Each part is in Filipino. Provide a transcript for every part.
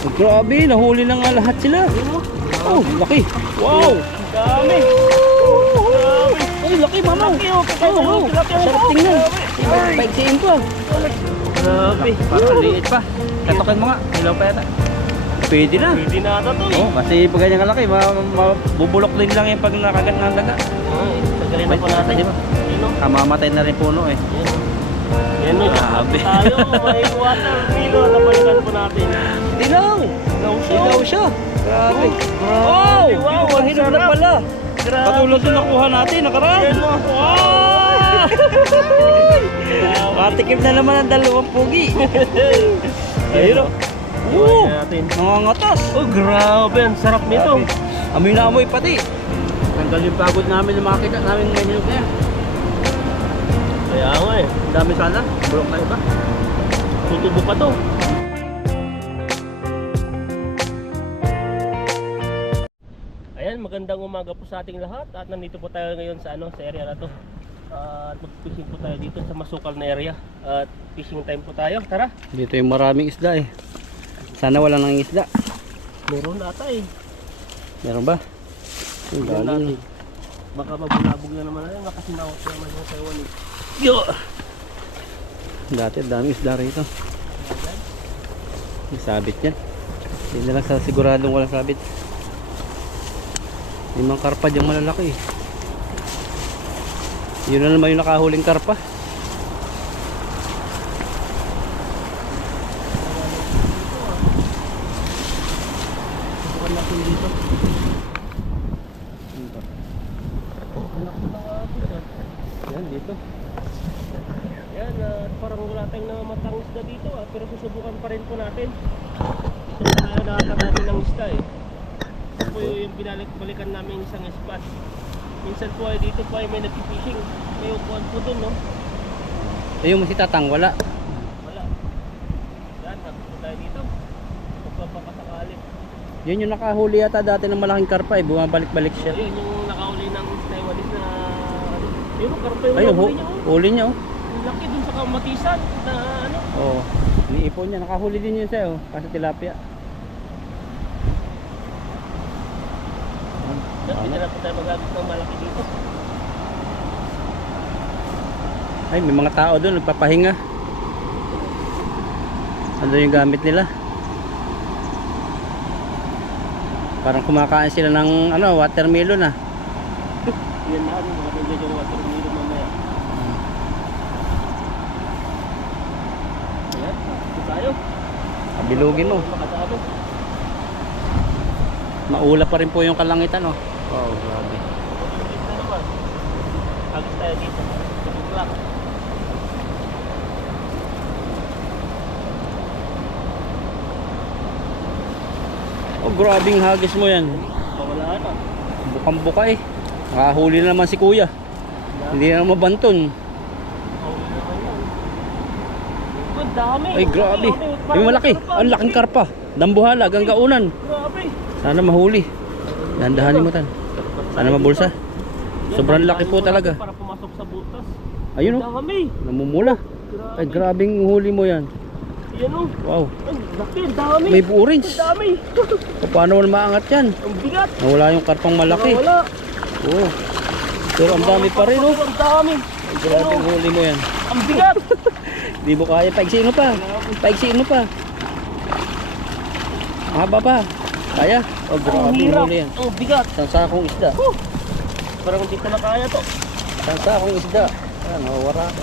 Oh, grabe, nahuli na nga lahat sila. Oh, laki. Wow. Dami. Grabe. Ay, laki mama. Laki oh. Oo, sarap tingnan. Paigsiin pa. Grabe. Parang liit pa. Katokin mo nga. Hilaw pa yata. Pwede na. Pwede na ata to Oh, kasi pag ganyan kalaki, mabubulok din lang yung pag nakagat ng daga. Tagalin na po natin. Diba? Yun o. Kamamatay na rin puno eh. Yan o. Grabe. Tayo. May water kilo. Napalikan po natin. Dilaw! Dilaw siya! Grabe! Wow! Wow! Ang Hinog na sarap. pala! Grabe. Katulad yung nakuha natin, nakaraan! Yan o. Wow! Matikim na naman ang dalawang pugi! Ayun o! Oo! natin. Nangangatas! Oh, grabe. Ang sarap nito. Amoy na amoy pati! Tanggal yung pagod namin na makakita namin ng hinog na yan. Kaya nga eh. Ang dami sana, bulok na iba. Tutubo pa to. Ayan, magandang umaga po sa ating lahat. At nandito po tayo ngayon sa sa area na to. At mag-fishing po tayo dito sa masukal na area. At fishing time po tayo. Tara. Dito yung maraming isda eh. Sana wala nang isda. Meron ata eh. Meron ba? Ang Meron dami. natin. Baka mabulabog na naman natin. Kasi nawas naman yung sayawan eh. Yo! Dati daming isda rito. May sabit yan. Hindi na lang sa siguradong walang sabit. May mga karpa dyan malalaki eh. Yun na naman yung nakahuling karpa. Subukan natin dito. Yan dito. Yan, parang wala tayong namatang isda dito pero susubukan pa rin po natin. Ito tayo nakata natin ng isda eh. Ito po yung balikan namin isang spot. Minsan po ay dito po ay may nag-fishing. May upuan po dun, no? Ayun si Tatang wala. Wala. Yan, nakita tayo dito. Magpapakasakali. Yun yung nakahuli yata dati ng malaking karpa eh. Bumabalik-balik siya. Ayun yung nakauli ng Taiwanese na ano. Ayun, karpa yung Ayun, nahuli niya. huli niya oh. Ang laki dun sa kamatisan na ano. Oo. Iniipon niya. Nakahuli din yun sa'yo. Kasi tilapia. Hindi na po tayo magagamit ng malaki dito. Ay, may mga tao doon nagpapahinga. Ano yung gamit nila? Parang kumakain sila ng watermelon ah. Yan na, mga bigyan yung watermelon mamaya. Ayan, ito tayo. Bilugin mo. Makasama. Maula pa rin po yung kalangitan oh. Wow, grabe. Ito naman. Agos tayo dito. Tutuklak. Oh, grabing hagis mo yan. Mawala na. Bukang buka eh. Nakahuli na naman si kuya. Hindi na mabanton. Mawala naman yan. Ang dami. Ay, grabe. May malaki. Ang laking karpa. Dambuhala, gangaunan. Grabe. Sana mahuli. Dandahanin mo tan. Sana mabulsa. Sobrang laki po talaga. Para pumasok sa butas. Ayun Ang oh. dami. Namumula. Ay, grabing huli mo yan. Yan o. Wow. Ang laki. Ang dami. May orange. Ang dami. Paano mo maangat yan? Ang bigat. Nawala yung karpang malaki. Wala. Oo. Pero ang dami pa rin oh. Ang dami. Ay, grabing huli mo yan. Ang bigat. Di mo kaya. Paigsiin mo pa. Paigsiin mo pa. Mahaba pa. Kaya? Oh, Ang grabing hirap. huli yan. Ang bigat. Isang sakong isda. Parang hindi ko na kaya to. Isang sakong isda. Ayan, nawawara ako.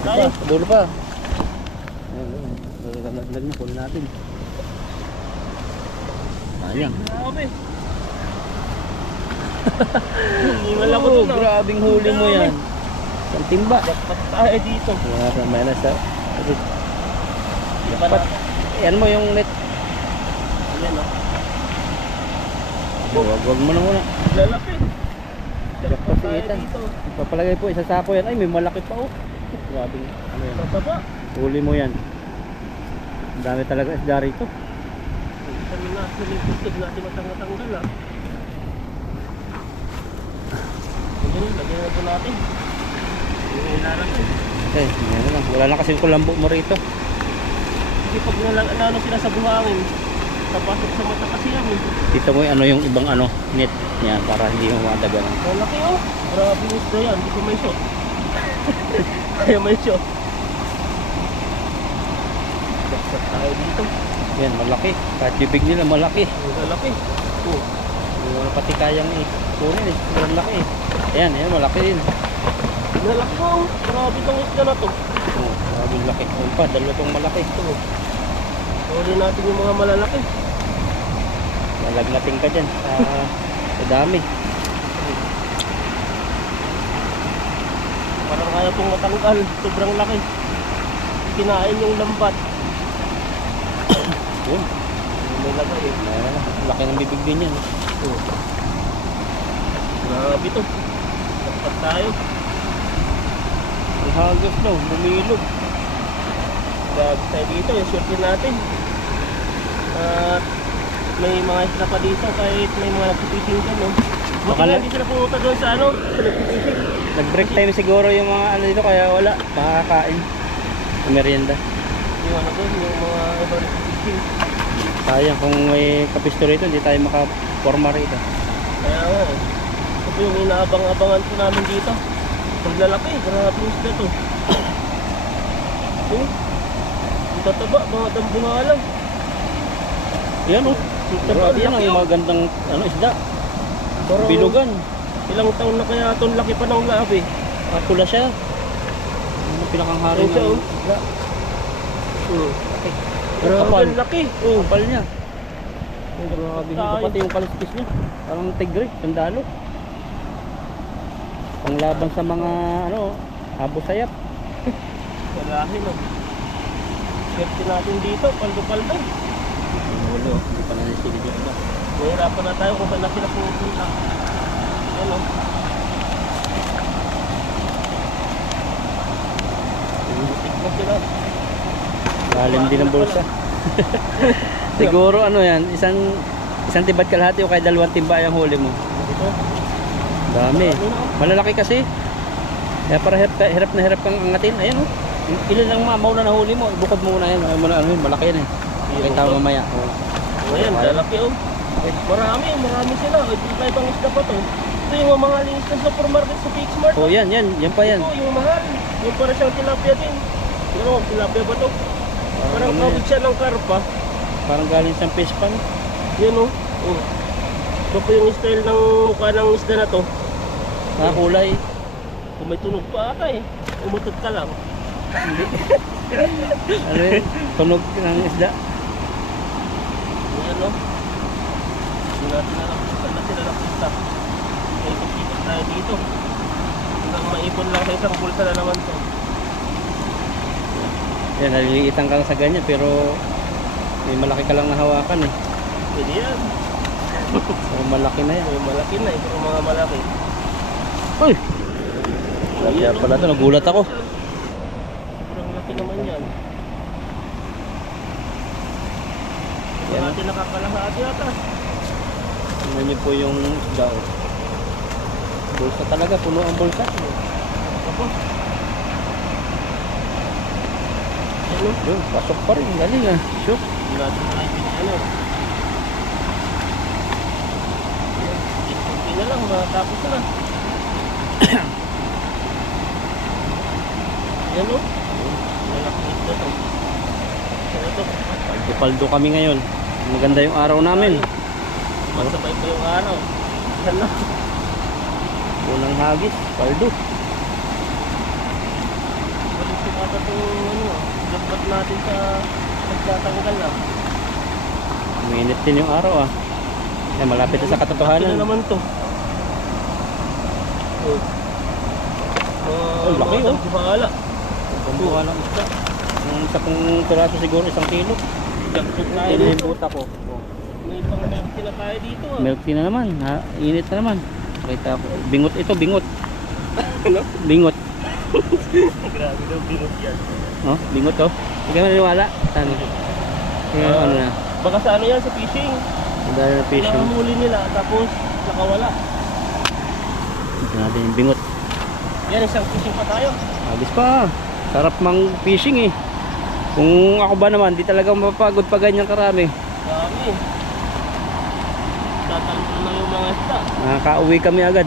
Kaya. Pa, dulo pa. Ayan, laglag na, kunin natin. Ayan. Grabe. Hiningal ako dun. Grabing huli mo yan. Isang timba. Dapat tayo dito. May nasa. Dapat. Yan mo yung net. Ayan o. Wag mo na muna. Lalapit. Dapat tayo Pasiitan. dito. Papalagay po isa sako yan. Ay, may malaki pa oh. Grabing ano yan. Bababa. Huli mo yan. Ang dami talaga isda rito. Kami natin yung kusog natin matanggal ah. Ganun, lagyan na po natin. Yung ilalagay. Okay, yan lang. Wala na kasing kulambo mo rito. Hindi pag sila sa buhangin, Tapasok sa mata kasi yan eh. Kita mo yung ano yung ibang ano, net niya para hindi mo madagan. Malaki oh. Grabe yung isda yan. Hindi ko may shot. Kaya may shot. Dapat tayo dito. Yan, malaki. Kahit bibig nila malaki. Malaki. Oh. Hindi mo na pati kayang kunin eh. Sobrang laki eh. Ayan, ayan, malaki din. Malaki oh. Grabe itong isda na to. Oh, grabe laki. Ayun pa, dalawa tong malaki. Ito. Huli natin yung mga malalaki. Malagnating ka dyan sa dami. Parang kaya pong matanggal. Sobrang laki. Kinain yung lambat. Yun. May lagay eh. Ayan, laki ng bibig din yan. Oh. Grabe to. Dapat tayo. Ang hagas daw, bumilog. Grabe tayo dito. Yung short natin. At may mga isla pa dito kahit may mga nagpipising ka, no? Baka Baka hindi sila pumunta doon sa ano, sa nagpipising. Nag-break time siguro yung mga ano dito kaya wala. Makakain. Sa merienda. Yung ano doon, yung mga iba nagpipising. Sayang kung may kapisto rito, hindi tayo makaporma rito. Kaya nga eh. Ito po yung inaabang-abangan po namin dito. Paglalaki, grabe yung isla to. Oh, ang tataba, mga dambuha lang. Yan o. Ang taba, Grabe yan laki, ang oh. magandang ano, isda. Parang Bilugan. Ilang taon na kaya itong laki pa ng labi. Pula siya. Ano pinakang hari Ayun siya, ng oh. isda. Grabe, Kapal. ang laki. Oh, kapal niya. Oh, grabe. Tayo. Ito pati yung kaliskis niya. Parang tigre, sandalo. Panglaban sa mga ano, habo sayap. Walahi no. Swerte natin dito, paldo-paldo. Ulo, hindi pa nanisigil yung iba. Mahirapan na tayo kung saan na sila pupunta. Yan o. Butik na sila. Lalim din ang bulsa. Siguro ano yan, isang tibat kalahati o kaya dalawang timba yung huli mo. Ito. Dami. Malalaki kasi. Kaya para hirap na hirap kang angatin. Ayan o. Ilan lang mamaw na nahuli mo. Bukod mo muna yan. Ano yun, malaki yan eh. Kita mo mamaya. Oh. Ayan, lalaki o. Marami sila. Iba ibang isda pa to. Ito yung mga mahaling isda sa supermarket sa Big Smart. Oh, yan pa yan. Ito yung mahal. Yung para siyang tilapia din. Pero tilapia ba to? Parang ano kawig siya ng karpa. Parang galing sa fish pan. Yan o. Oh. Ito po yung style ng mukha ng isda na to. Kulay. Kung may tunog pa ata eh. Umutot ka lang. Ano yun? Tunog ng isda. Yan o. Hindi natin saan na sila nakita. Ikot-ikot tayo dito. Hanggang maipon lang sa isang bulsa na naman to. Yan, naliliitan ka lang sa ganyan pero may malaki ka lang nahawakan eh. Pwede yan. So, malaki na yan. May malaki na eh. Pero mga malaki. Uy! Kaya pala ito, nagulat ako. Sobrang laki naman yan. Hindi Yan. natin nakakalahati ata. Tingnan niyo po yung isda. Oh. Bulsa talaga, puno ang bulsa. Ako. Ano? Yun, pasok pa rin. Galing ah. Shoot. Hindi natin nakikita ano. Hindi na lang, matapos na. Yan o. Malaki ito to. Ano to? Paldo kami ngayon. Maganda yung araw namin. Masabay pa yung araw. Ano? Unang hagis, paldo. Balik si kata itong ano, dapat natin sa nagtatanggal na. Minit din yung araw ah. Yan, malapit na sa Laki katotohanan. na naman to. Oh. Oh, laki, oh. Buhala. Pambuha lang isda. Yung isa pong piraso siguro 1 kilo. Jackpot tayo Yan yung dito. buta ko. May pang milk tea na tayo dito ah. Milk tea na naman. Ha? Init na naman. Kita ko. Bingot ito, bingot. Ano? Bingot. Grabe daw, binot yan. Oh, bingot to. Hindi ka maniwala. Ano? Yung ano na. Baka sa ano yan, sa fishing. Ang dahil na fishing. Nakahuli nila, tapos nakawala. Ito natin yung bingot. Yan, isang fishing pa tayo. Agis pa. Sarap mang fishing eh. Kung ako ba naman, di talaga mapapagod pa ganyan karami. Dami. Tatalon na yung mga isda. Nakaka-uwi kami agad.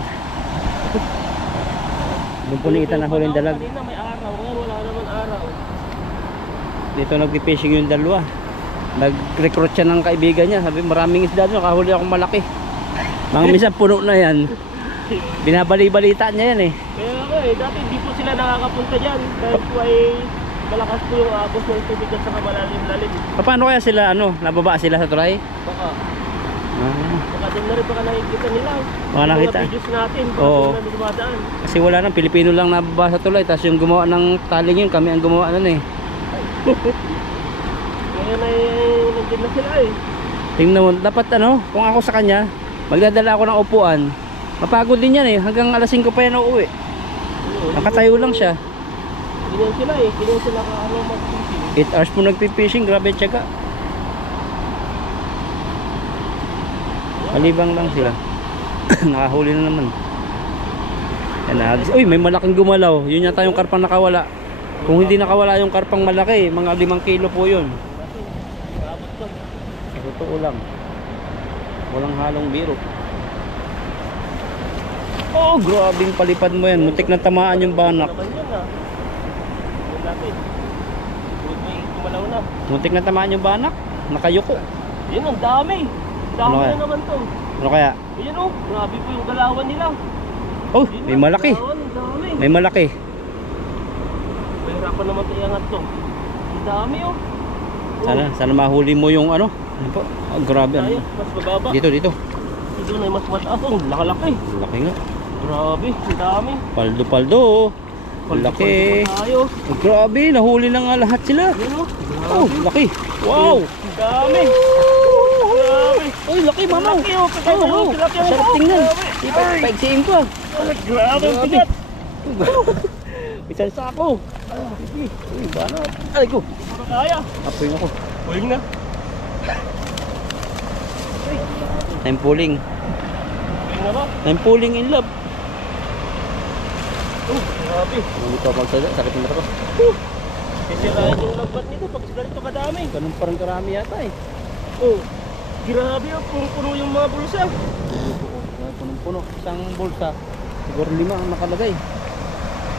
Doon po ni Ethan na huling dalag. Kanina may araw, ngayon wala naman araw. Dito nagpipishing yung dalawa. Nag-recruit siya ng kaibigan niya. Sabi maraming isda doon, nakahuli akong malaki. Mga minsan puno na yan. Binabali-balita niya yan eh. Kaya ako dati hindi po sila nakakapunta dyan. Dahil po ay malakas po yung agos ng tubig at saka malalim-lalim. Paano kaya sila, nababa sila sa tulay? Baka, Ah, baka din na rin baka nakikita nila. Baka nakita. Mga videos natin, baka Oo. doon na dumadaan. kasi wala nang Pilipino lang nababa sa tulay. Tapos yung gumawa ng taling yun, kami ang gumawa nun eh. Ngayon ay nandun na sila eh. Tingnan mo, dapat kung ako sa kanya, magdadala ako ng upuan. Mapagod din yan eh, hanggang alas 5 pa yan uuwi. Nakatayo lang siya. Ganyan sila eh, ganyan sila mag-fishing. 8 hours po nagpipishing, grabe tiyaga. Malibang lang sila. Nakahuli na naman. Yan na. Uy, may malaking gumalaw. Yun yata yung karpang nakawala. Kung hindi nakawala yung karpang malaki, mga 5 kilo po yun. Sa totoo lang. Walang halong biro. Oh, grabing palipad mo yan. Muntik na tamaan yung banak. Naman yun ah. Yun natin. May kumalaw na. Muntik na tamaan yung banak. Nakayuko. Yun, ang dami. Dami Ano kaya? na naman to. Ano kaya? Ayan oh, grabe po yung galawan nila. Oh, Yun may na, malaki. galawan, ang dami. May malaki. Mahirapan naman ito iangat to. Ang dami oh. Sana mahuli mo yung ano. Ano po? Oh, grabe. Kaya, mas mababa. Dito. Ito na mas mataas oh, lakalaki. Laki nga. Grabe, ang dami. Paldo. Laki. Paldo tayo. Oh, grabe, nahuli na nga lahat sila. Ayan oh, Oh, laki. Wow. ang dami. Grabe. Oy, laki mamaw. Laki oh, kagaya Oh, yung tilapia mo. sarap tingnan. Grabe. Paigsiin ko. Grabe, ang bigat. Isang sako. Uy, banat. Ay ko. Ano kaya? Apoy ako. Huling na. I'm pulling. Huling na ba? I'm pulling in love. Oh, grabe. Hindi ko magsalita. Sakit ng mata ko. Sisirain yung lambat nito pag ganito kadami. Ganun parang karami yata eh. Oh, grabe oh, punong-puno yung mga bulsa. Punong-puno. Isang bulsa. Siguro 5 ang nakalagay.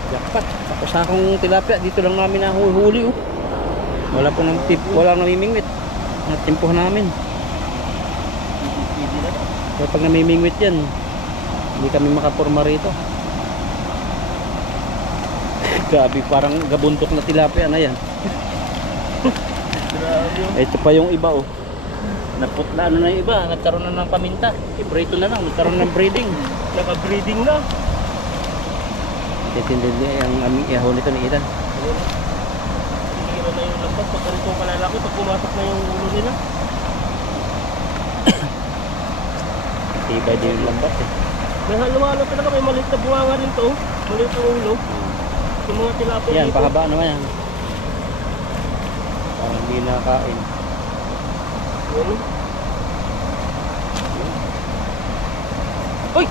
Jackpot. Tapos akong tilapia. Dito lang namin nahuhuli oh. Wala pong tip. Wala namimingwit. Natimpuhan namin. Kaya pag namimingwit yan, hindi kami makaporma rito. Grabe, parang gabundok na tilapia na yan. Grabe oh. Ito pa yung iba oh. Naputla na yung iba, nagkaroon na ng paminta. Ibrito na lang, nagkaroon ng breeding. Naka-breeding na. Itindi ang aming ihaw nito ni Ethan. Tinira na yung lambat pag ganito kalalaki pag pumasok na yung ulo nila. Tibay din yung lambat eh. May haluhalo talaga, may maliit na bunganga rin to. Maliit na ulo. Yung mga tilapia Yan, dito. pahaba naman yan. Parang hindi nakain. Yan. Uy!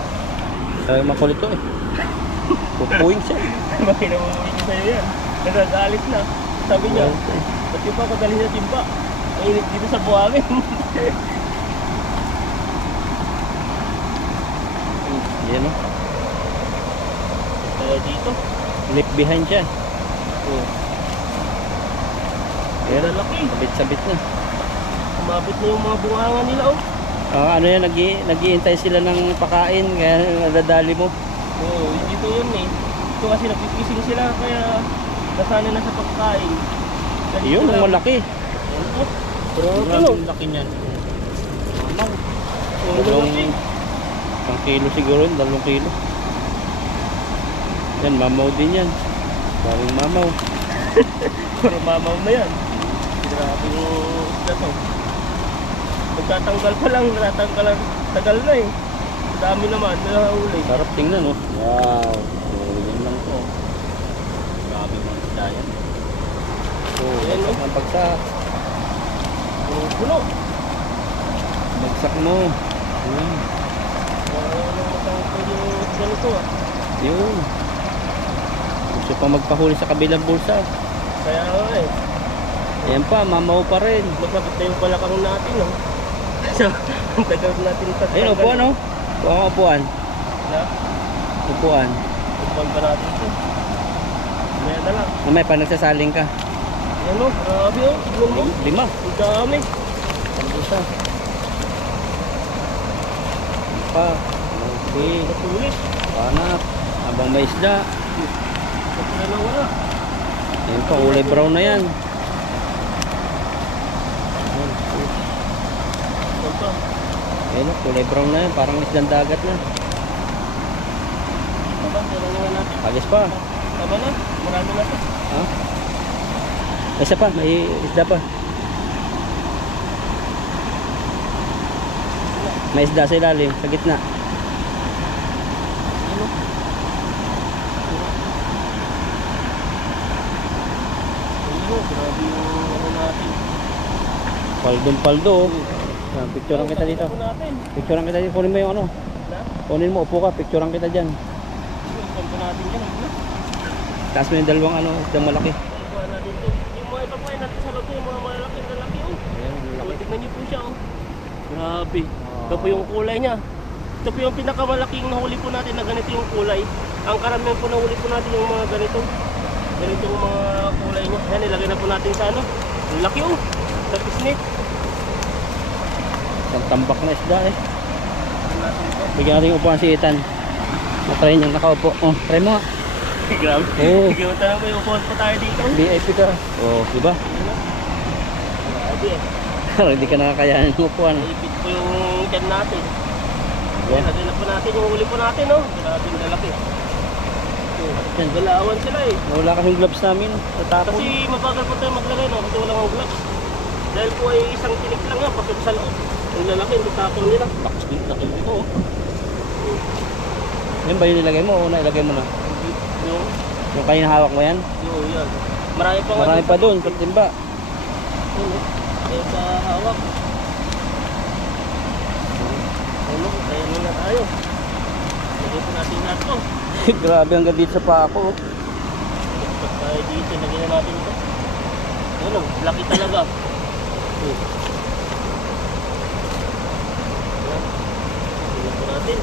Sabi makulit to eh. Pupuwing siya. Bakit namumuwi ko sa'yo yan? Nagagalit na. Sabi niya, ba't yung pa pagdali sa timba? Mainit dito sa buhangin. Yan oh. Kaya dito. Left behind siya. Oh. Yan, Ang laki. sabit-sabit na. Umabot na yung mga bunganga nila oh. Ano yan, nag-iintay sila ng pakain, kaya nadadali mo. Oo, dito yun eh. Ito kasi napipising sila kaya nasanay na sa pagkain. Ganito Yun, ang lang. malaki. Oh, Grabe grabe oh. yung laki niyan. Oh, laki. 1 kilo siguro, 2 kilo. Yan, mamaw din yan. Maraming mamaw. Puro mamaw na yan. Grabe yung isda to. Magtatanggal pa lang, natatanggal lang. Tagal na eh. Ang dami naman, nahuli. Sarap tingnan oh. Wow. So, yan lang to. Grabe mga isda yan. So, Ayan, oh. ang bagsak. Puno. Bagsak mo. Yun. Ano matangkol yung ganito ah. Yun. Gusto pa magpahuli sa kabilang bulsa. Kaya nga eh. Ayan pa, mamaw pa rin. Masakit na yung balakang natin, no? So, ang tagal natin tatanggal. Ayun, upuan oh. Kuha ko upuan. Na? Upuan. Upuan pa natin ito. Maya na lang. Mamaya pa nagsasaling ka. Ayan o, grabe o. Tignan mo. 5. Ang dami. Isa. Pa. Okay. Matulis. Panak. Habang may isda. Wala na wala. Ayun pa, kulay brown na yan. Ito pa. Ayun oh, kulay brown na yan. Parang isdang dagat na. Ito ba? Tingnan natin. Agis pa. Tama na. Marami na ito. Ha? Isa pa, may isda pa. May isda sa ilalim, sa gitna. Ano? Ayun, grabe yung ano natin. Paldong-paldo. Yan, picturean kita dito. Ito natin. Picturean kita dito. Kunin mo yung ano. Na? Kunin mo, upo ka. Picturean kita dyan. Ito natin yan. Ano? Taas mo yung dalawang ano, isdang malaki. Ikuha natin ito. Yung mga ipagpain natin sa loob yung mga malalaking lalaki oh. Ayan, Oh, tignan niyo po siya oh. Grabe. Ito po yung kulay niya. Ito po yung pinakamalaking nahuli po natin na ganito yung kulay. Ang karamihan po nahuli po natin yung mga ganito. Ganito yung mga kulay niya. Yan, ilagay na po natin sa ano. Ang laki oh. Sa pisnit. Isang tambak na isda eh. Tignan natin ito. Bigyan natin yung upuan si Ethan. Matry niya nakaupo. Oh, try mo nga. Grabe. Oo. Sige mo tayo, may upuan pa tayo dito. VIP ka. Oh, diba? Grabe eh. Hindi ka nakakayanin yung upuan. Naipit po yung tiyan natin. Diba? Yan, lagay na po natin yung huli po natin oh. Grabe yung lalaki. Yan. Galawan sila eh. Wala kasing gloves namin. Tatapon. Kasi mabagal po tayo maglagay no, kasi walang ang gloves. Dahil po ay isang tinik lang nga, pasok sa loob. Yung lalaki, hindi tapon nila. Lakas din, laki dito oh. Yan ba yung nilagay mo o nailagay mo na? Yung, Yung kayo hawak mo yan? yan. Marami pa nga Marami dun pa sa doon, loob. sa timba. Yun oh. Kaya sa hawak. Ano, kaya muna tayo. Lagay po natin lahat to. Grabe hanggang dito sa paa ko. Pag tayo dito, lagay na natin ito. Ano, laki talaga. Yan. Tingnan po natin.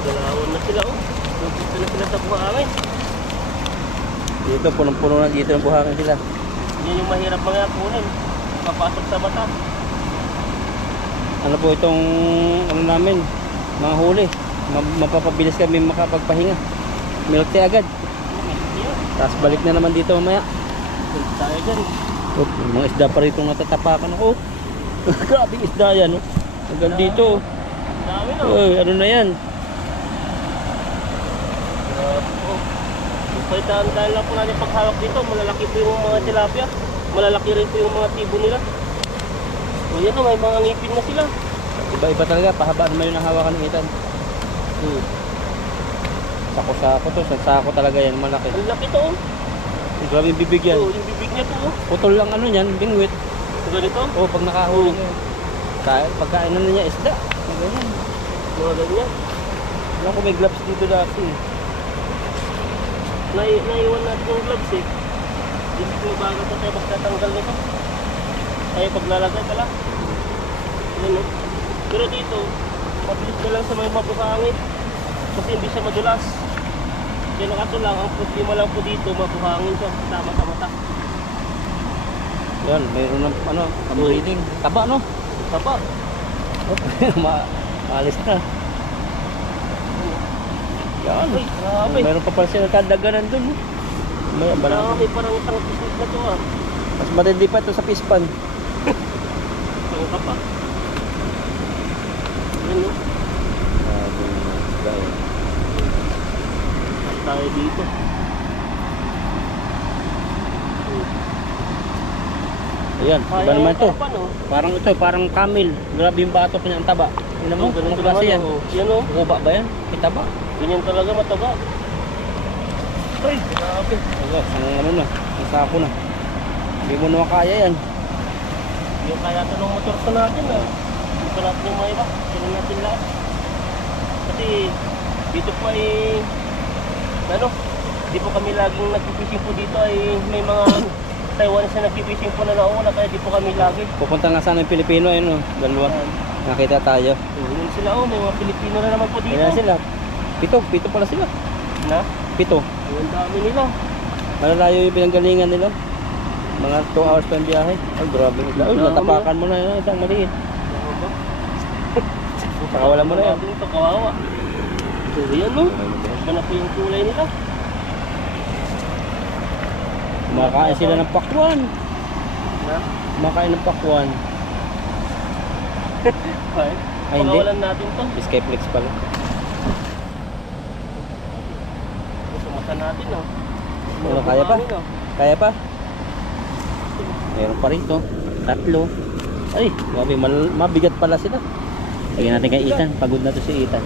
Galawan na sila oh. Nagpunta na sila sa buhangin. Dito, punong-puno na dito ng buhangin sila. Yan yung mahirap mga kunin. Papasok sa mata. Ano po itong, ano namin, mga huli. Mapapabilis kami makapagpahinga. Milk tea agad. Yan. Tapos balik na naman dito mamaya. Punta tayo dyan. Oh, mga isda pa rito natatapakan ako. Grabing isda yan. Oh. Hanggang dito. Dami no. Oh, ano na yan? Dahil lang po natin paghawak dito, malalaki po yung mga tilapia. Malalaki rin po yung mga tibo nila. O yan o, may mga ngipin na sila. Iba-iba talaga. Pahaba naman yung nahawakan ng Ethan. Sako-sako to. Sako talaga yan. Malaki. Ang laki to oh. Grabe yung bibig yan. Oh, yung bibig niya to oh. Putol lang ano yan. Bingwit. Ganito. Oh, pag nakahuli niya. Pagkain na niya isda. Ganyan. Mga ganyan. Alam ko may gloves dito dati. Naiwan natin yung gloves eh. Hindi ko bago pa tayo magtatanggal nito. Tayo paglalagay pala. Yan oh. Pero dito, mabilis na lang sa may mabuhangin. Kasi hindi siya madulas. Kaya nakato lang, ang problema lang po dito, mabuhangin siya. Tama sa mata. Yan, mayroon ng ano, breeding. Taba no? Taba. Maalis na. Yan. Ay, grabe. Mayroon pa pala siya nakadaganan dun. May Marami parang isang pisnit na to ah. mas matindi pa ito sa pispan. Ang kapa. Yan oh. At tayo dito. Ayan, iba naman ito. Kapan, oh. Parang ito, parang camel. Grabe yung batok niya ang taba. Tingnan mo, Ganito anong klase naman, yan? oh. Yan oh. Kuba ba yan? May taba. Ganyan talaga mataba. Ay, grabe. Wala, ang ano na, ang sako na. Hindi mo naman kaya yan. Yung kaya ito ng motor ko natin ah. Hindi pa natin yung mga iba. Kailan natin lahat. Kasi dito po ay ano, Di po kami laging nagpipishing po dito ay may mga Taiwanese na nagpipishing po na nauna kaya di po kami lagi. Pupunta nga sana yung Pilipino, ayun oh, dalawa. Nakita tayo. Yun sila may mga Pilipino na naman po dito. Ayan sila. Pito pala sila. Na? Pito. Ang dami nila. Malalayo yung pinanggalingan nila. Mga 2 hours pa yung biyahe. Ay, grabe. Ay, natapakan mo na yun. Isang maliit. Pakawalan mo na yan. Ito kawawa. So yan no. Iba na po yung kulay nila. Kumakain sila ng pakwan. Na? Kumakain ng pakwan. Ay, Ay, hindi. pakawalan natin to. Skyflex pala. Sumata natin no. Ano, kaya pa? Kaya pa? Meron pa rin to. 3. Ay, grabe. Mabigat pala sila. Lagyan natin kay Ethan. Pagod na to si Ethan.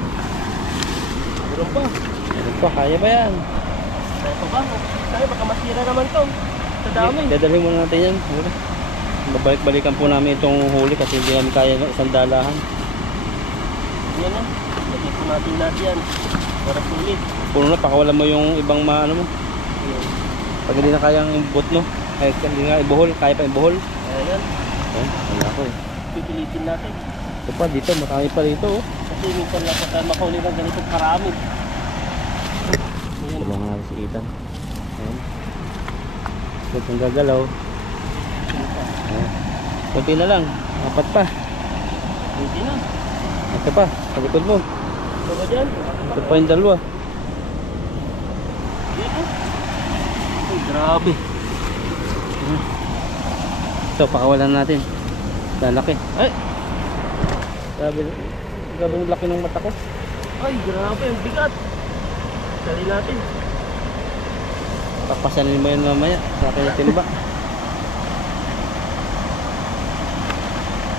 Meron pa. Meron pa. Kaya pa yan. Kaya pa ba? Kaya baka masira naman to. Sa dami. Dadalhin muna natin yan. Babalik-balikan po namin itong huli kasi hindi namin kaya ng isang dalahan. Yan na. Lagyan po natin lahat yan. Para sulit. Puno na, pakawalan mo yung ibang ano mo. Pag hindi na kayang imbot no. Kaya hindi nga ibuhol. Kaya pa ibuhol. Ayan. Ayan, wala ko eh. Pipilitin natin. Ito pa dito, marami pa dito oh. Kasi minsan lang po tayo makahuli ng ganitong karami. Ayan. Tulungan natin si Ethan. Ayan. Huwag kang gagalaw. Ayan. Kunti na lang. 4 pa. Hindi na. Ito pa. Sa likod mo. Ito ba dyan? Ito pa yung 2. Yan o. Ay, grabe. Ito, pakawalan natin. Lalaki. Ay! Grabe. Grabe yung laki ng mata ko. Ay, grabe. Ang bigat. Dali natin. Papasanin mo yun mamaya. Sa akin yung timba.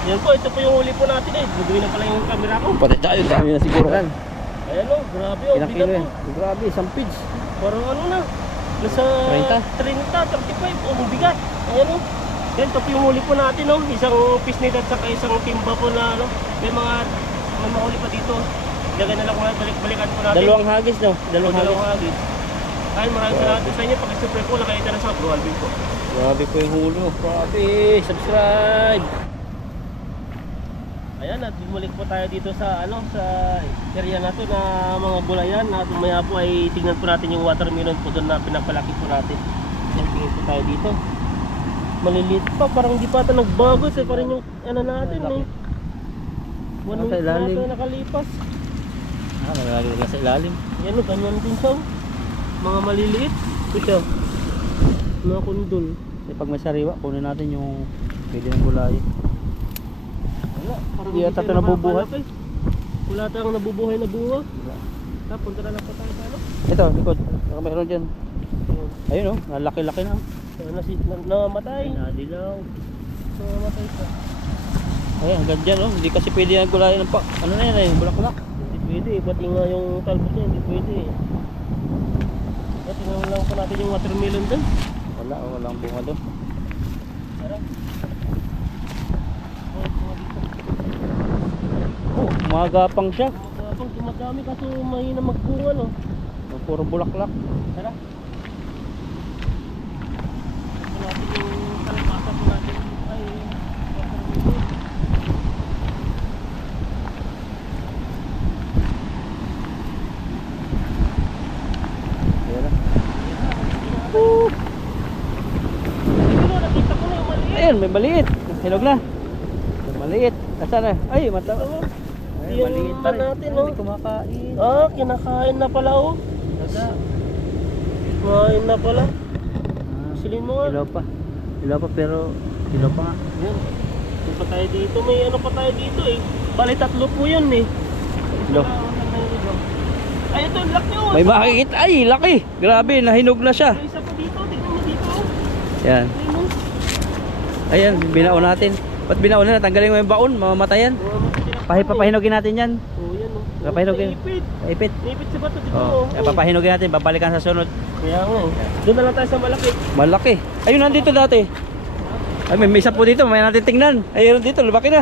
Yan po, ito po yung huli po natin eh. Gagawin na pala yung camera ko. Pati tayo. Dami na siguro kan. Ayan o, grabe o. Ilang Bigat kilo po. yan? Grabe, isang pids. Parang ano na. Nasa 30? 35. Ang bigat. Ayan o. Yan, ito po yung huli po natin o. Isang pisnit at saka isang timba po na ano. May mga huli pa dito. Lagay na lang mga balik-balikan po natin. Dalawang hagis no? Dalawang Dalawang hagis. hagis. Ay, maraming salamat po sa inyo. Pag-subscribe po, lakay na sa Bro Alvin po. Grabe po yung huli. Grabe. Subscribe. Ayan, at bumalik po tayo dito sa sa area na to na mga gulayan. At maya po ay tingnan po natin yung watermelon po doon na pinapalaki po natin. Yan, tingnan po tayo dito. Maliliit pa, parang hindi pa ito nagbago. Pa rin yung ano natin eh. 1 Nasa week na ilalim. ito nakalipas. Nalalagay na sa ilalim. Yan o, ganyan din siya. Mga maliliit. Ito. Mga kundol. Pag may sariwa, kunin natin yung pwede ng gulay. Wala, parang Hindi yata tayo ito nabubuhay. napapalaki. Wala tayong nabubuhay na bunga. Punta na lang po tayo sa ano. Ito, likod. Baka mayroon dyan. Ayun. Ayun oh, nalaki-laki na. Namatay. Nadilaw. Namatay siya. Ay, hanggang dyan oh. Hindi kasi pwede yung gulay ng ano na yan eh, bulak-bulak. Hindi pwede. Pati nga yung talbos niya, hindi pwede. Tingnan lang po natin yung watermelon dun. Wala, oh, walang bunga doon. Tara. Oh, magapang siya. Pag dumadami kaso mahina magbunga no. Puro bulaklak. Tara. Ito natin yung kalapasa po natin. Ay, watermelon. Ayan na. Pero nakita ko na yung maliit. Ayun, may maliit. Hinog na. May maliit. Asa na? Ay, mata. Ay, Yung maliit pa rin. natin, Ay, oh. hindi kumakain. Ah, kinakain na pala oh. Daga. Kumain na pala. Ah, Silin mo nga. Ilaw pa. Ilaw pa pero ilaw pa nga. Yan. Yung pa tayo dito. May ano pa tayo dito eh. Bali 3 po yun eh. Ilaw. Ay, ito. Laki oh. May makikita. Ay, laki. Grabe, nahinog na siya. May isa pa dito. Tignan mo dito oh. Yan. Ayun oh. Ayan, binaon natin. Ba't binaon na? Tanggalin mo yung baon, mamamatayan. Papahinugin natin yan. Oh, yan oh. Papahinugin. Ipit. Ipit. Ipit sa bato dito Oh, oh. papahinugin natin, babalikan sa sunod. Kaya nga eh. Doon na lang tayo sa malaki. Malaki. Ayun, nandito dati. Ay, may isa po dito, may natin tingnan. Ayun dito, lumaki na.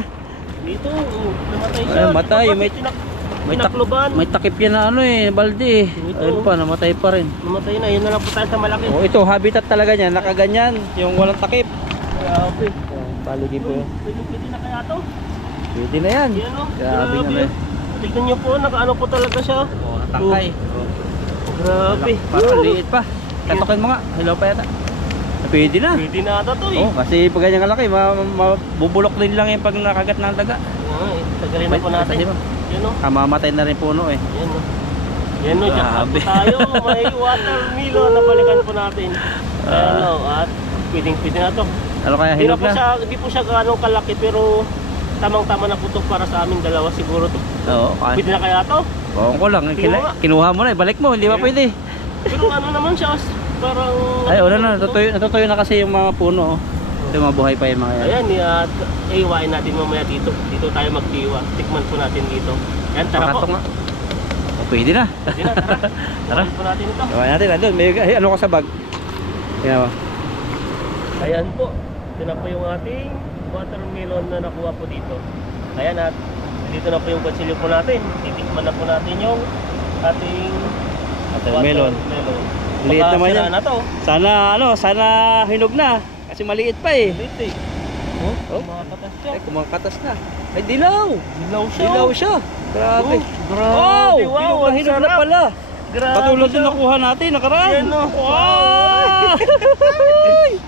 Dito oh. Namatay siya. Ay, matay, Bakit may- Pinakloban. may takip yan na ano eh, balde eh. Ito. Ayun pa, namatay pa rin. Namatay na, yun na lang po tayo sa malaki. Oh, ito, habitat talaga niya, nakaganyan, yung walang takip. Grabe. Baligi po yun. Pwede na kaya to? Pwede na yan. Yan o. Grabe nga na eh. Tignan nyo po, nakaano po talaga siya. Oh, natangkay. Grabe. Parang liit pa. Katokin mo nga, hilaw pa yata. Pwede na. Pwede na ata to eh. Oh, kasi pag ganyan kalaki, mabubulok din lang yung pag nakagat ng daga. Tagalin na po natin. Kasi ba? Yan o. Mamatay na rin puno eh. Yan o. Yan o, jackpot Grabe. tayo. May watermelon na balikan po natin. Ayan o, at pwede na to. Ano kaya Hindi hinog na? Hindi po siya ganong kalaki pero tamang-tama na po to para sa aming dalawa siguro to. Oo, kaya. Pwede na kaya to? Oo ko lang, kinuha mo na, ibalik mo, hindi ba pwede? Pero ano naman siya, parang... Ay, wala na, natutuyo na kasi yung mga puno. Oh. Ito yung mga buhay pa yung mga yan. Ayan, iiwain natin mamaya dito. Dito tayo magtiwa. Tikman po natin dito. Ayan, tara po. Pakatok nga. Oh, pwede na. Pwede na, tara. Tara. Tikman po natin ito. Gawa natin, andun, may ano ka sa bag. Yan ba? Ayan po. Ito na po yung ating watermelon na nakuha po dito. Ayan, at dito na po yung kutsilyo po natin. Titikman na po natin yung ating Watermelon. Liit Baka naman sira yan. na to. Sana hinog na. Kasi maliit pa eh. Liit eh. Oh, Mga katas siya. ay, kumakatas na. Ay, dilaw. Dilaw siya. Dilaw siya. Grabe. Grabe. Wow, hinog na sarap. pala. Grabe Katulad siya. yung nakuha natin, nakaraan. Yan, oh. Wow!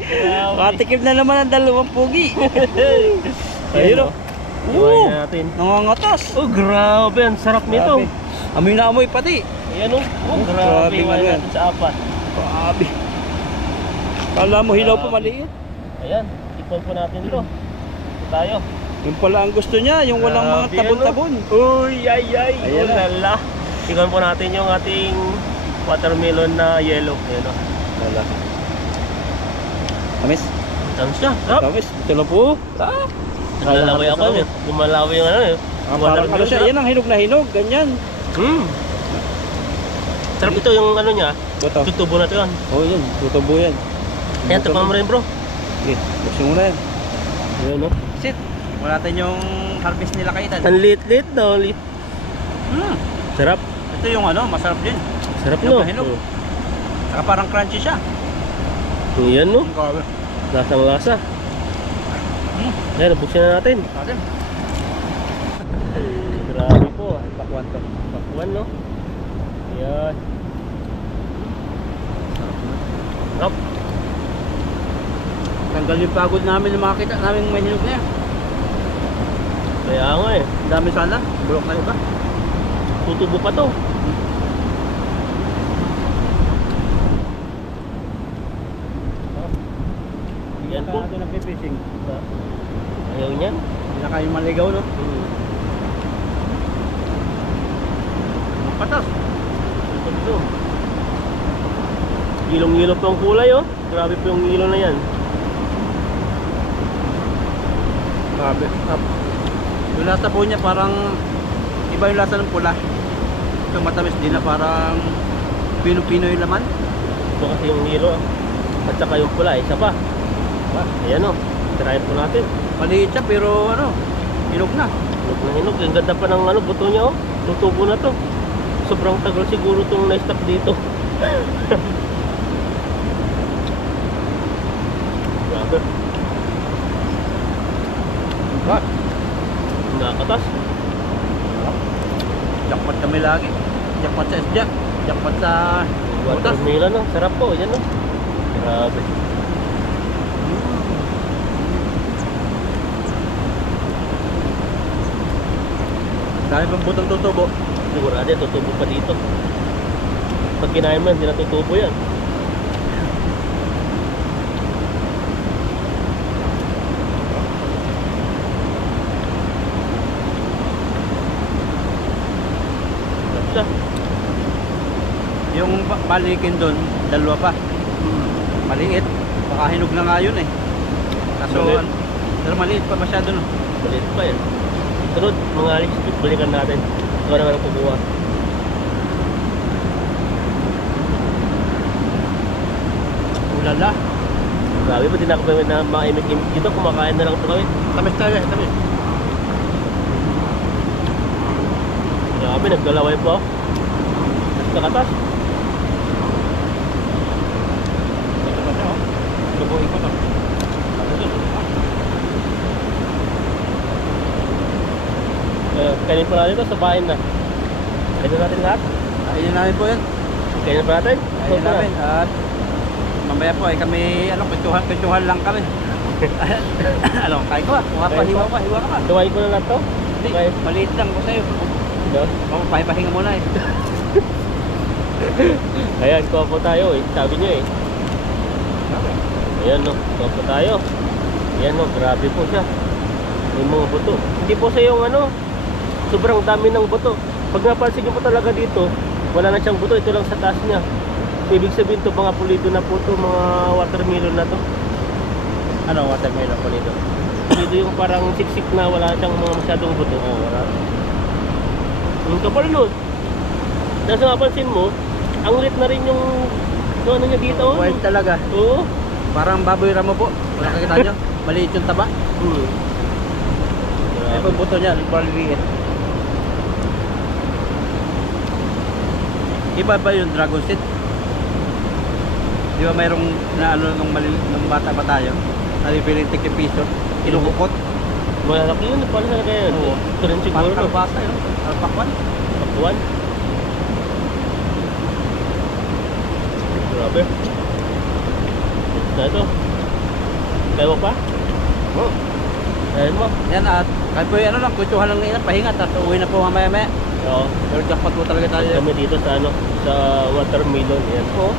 Grabe. Matikim na naman ang dalawang pugi. Ayun o. Iwain natin. Nangangatas. Oh, grabe. Ang sarap nito. Grabe. Amoy na amoy pati. Ayan o. Oh, grabe grabe. nga Iwain yan. natin sa apat. Grabe. Kala mo hilaw pa maliit. Ayan. Ipon po natin ito. Ito tayo. Yung pala ang gusto niya, yung walang mga Grabe, tabon-tabon. Uy, ay. Ayan na. Ulala. Tingnan po natin yung ating watermelon na yellow. Ayan o. Wala. Tamis. Tamis siya. Sarap. Tamis. Ito lang po. Ah. Nalaway ako. Lumalaway yung ano eh. Parang ano siya, yan ang hinog na hinog. Ganyan. Sarap ito yung ano niya. Ito. Tutubo na ito yan. Oh, yan. Tutubo yan. Ayan, tapang mo rin bro. Okay, buksin mo na yan. Ayan o. Sit. Wala natin yung harvest nila kaitan. Ang liit-liit na. Sarap. Ito yung ano, masarap din. Sarap Hinog no. na hinog. Saka parang crunchy siya. Ayan no. Grabe. Lasang lasa. Ayan, buksin na natin. Atin. Grabe po. Pakwan to. Pakwan no. Ayan. Sarap. Tanggal yung pagod namin na makakita namin may hinog na yan. Kaya nga eh. Ang dami sana. Bulok na iba. Tutubo pa to. Yan po. Ito nagpipishing. Ayaw niyan. Hindi na kayo maligaw, no? Patas. Ito. Ilong-ilong po ang kulay oh. Grabe po yung ilong na yan. Grabe. Yung lasa po niya parang iba yung lasa ng pula. Ito matamis din na parang pino-pino yung laman. Ito kasi yung ilong. At saka yung pula, isa pa. Ayan oh. Try po natin. Maliit siya pero ano, hinog na. Hinog na hinog. Ang ganda pa ng ano, buto niya oh. Tutubo na to. Sobrang tagal siguro itong na-stop dito. Grabe. What? Nakatas. Jackpot kami lagi. Jackpot sa isda. Jackpot sa butas. Watermelon no. Sarap po. Yan no. Grabe. Dahil pang butang tutubo. Sigurado tutubo pa dito. Pag kinain mo, hindi na tutubo yan. Sarap siya. Yung balikin doon, dalawa pa. Maliit. Baka hinog na nga yun eh. Kaso, Maliit. pero maliit pa masyado no. Maliit pa yan. Sunod, mga alis, balikan natin. Ikaw naman ang kukuha. Ulala. Grabe ba, tinakapin na mga imik-imik dito, kumakain na lang ito kami. Tamis talaga, tamis. Grabe. Grabe, naglalaway po. Nakatas. Ito pa siya, oh. Lubuhin ko to. Kainin pa natin ito sa bahay na. Kainin natin lahat. Ayun namin po yun. Kainin pa natin. Ayun namin. At mamaya po ay kami, kwentuhan lang kami. Ano, kain ko ba? Kuha pa, hiwa ka ba? Tuwain ko na lang to. Hindi, Okay. maliit lang ko sa'yo. No? Pahinga muna eh. Ayan, kuha po tayo eh. Sabi niyo eh. Ayan no, kuha po tayo. Ayan no, grabe po siya. May mga buto. Hindi po siya yung ano, sobrang dami ng buto. Pag napansin niyo po talaga dito, wala na siyang buto. Ito lang sa taas niya. Ibig sabihin to, mga pulido na po to, mga watermelon na to. Ano, watermelon po dito? Dito yung parang siksik na wala siyang mga masyadong buto. Oo, wala. Yung kapal nun. Tapos napansin mo, ang lit na rin yung ano niya dito. Wild talaga. Oo. Parang baboy ramo po. Wala kakita nyo? Maliit yung taba. Ay, Grabe. pag buto niya, liit. Iba ba yung dragon seed? Di ba mayroong na ano nung bata pa tayo? Nalipiling tig piso. Inukukot. Malalaki yun. Paano na kaya yun? Oo. Ito rin siguro. Parang kalbasa yun. Alpakwan. Pakuan. Grabe. Na ito. Kaya mo pa? Oo. Ayan mo. Yan at kahit po yung ano lang, kutsuhan lang nila, pahinga, tapos uwi na po mamaya-maya. Oo. Pero jackpot po talaga tayo. Kami dito sa ano, sa watermelon. Yan. Oo.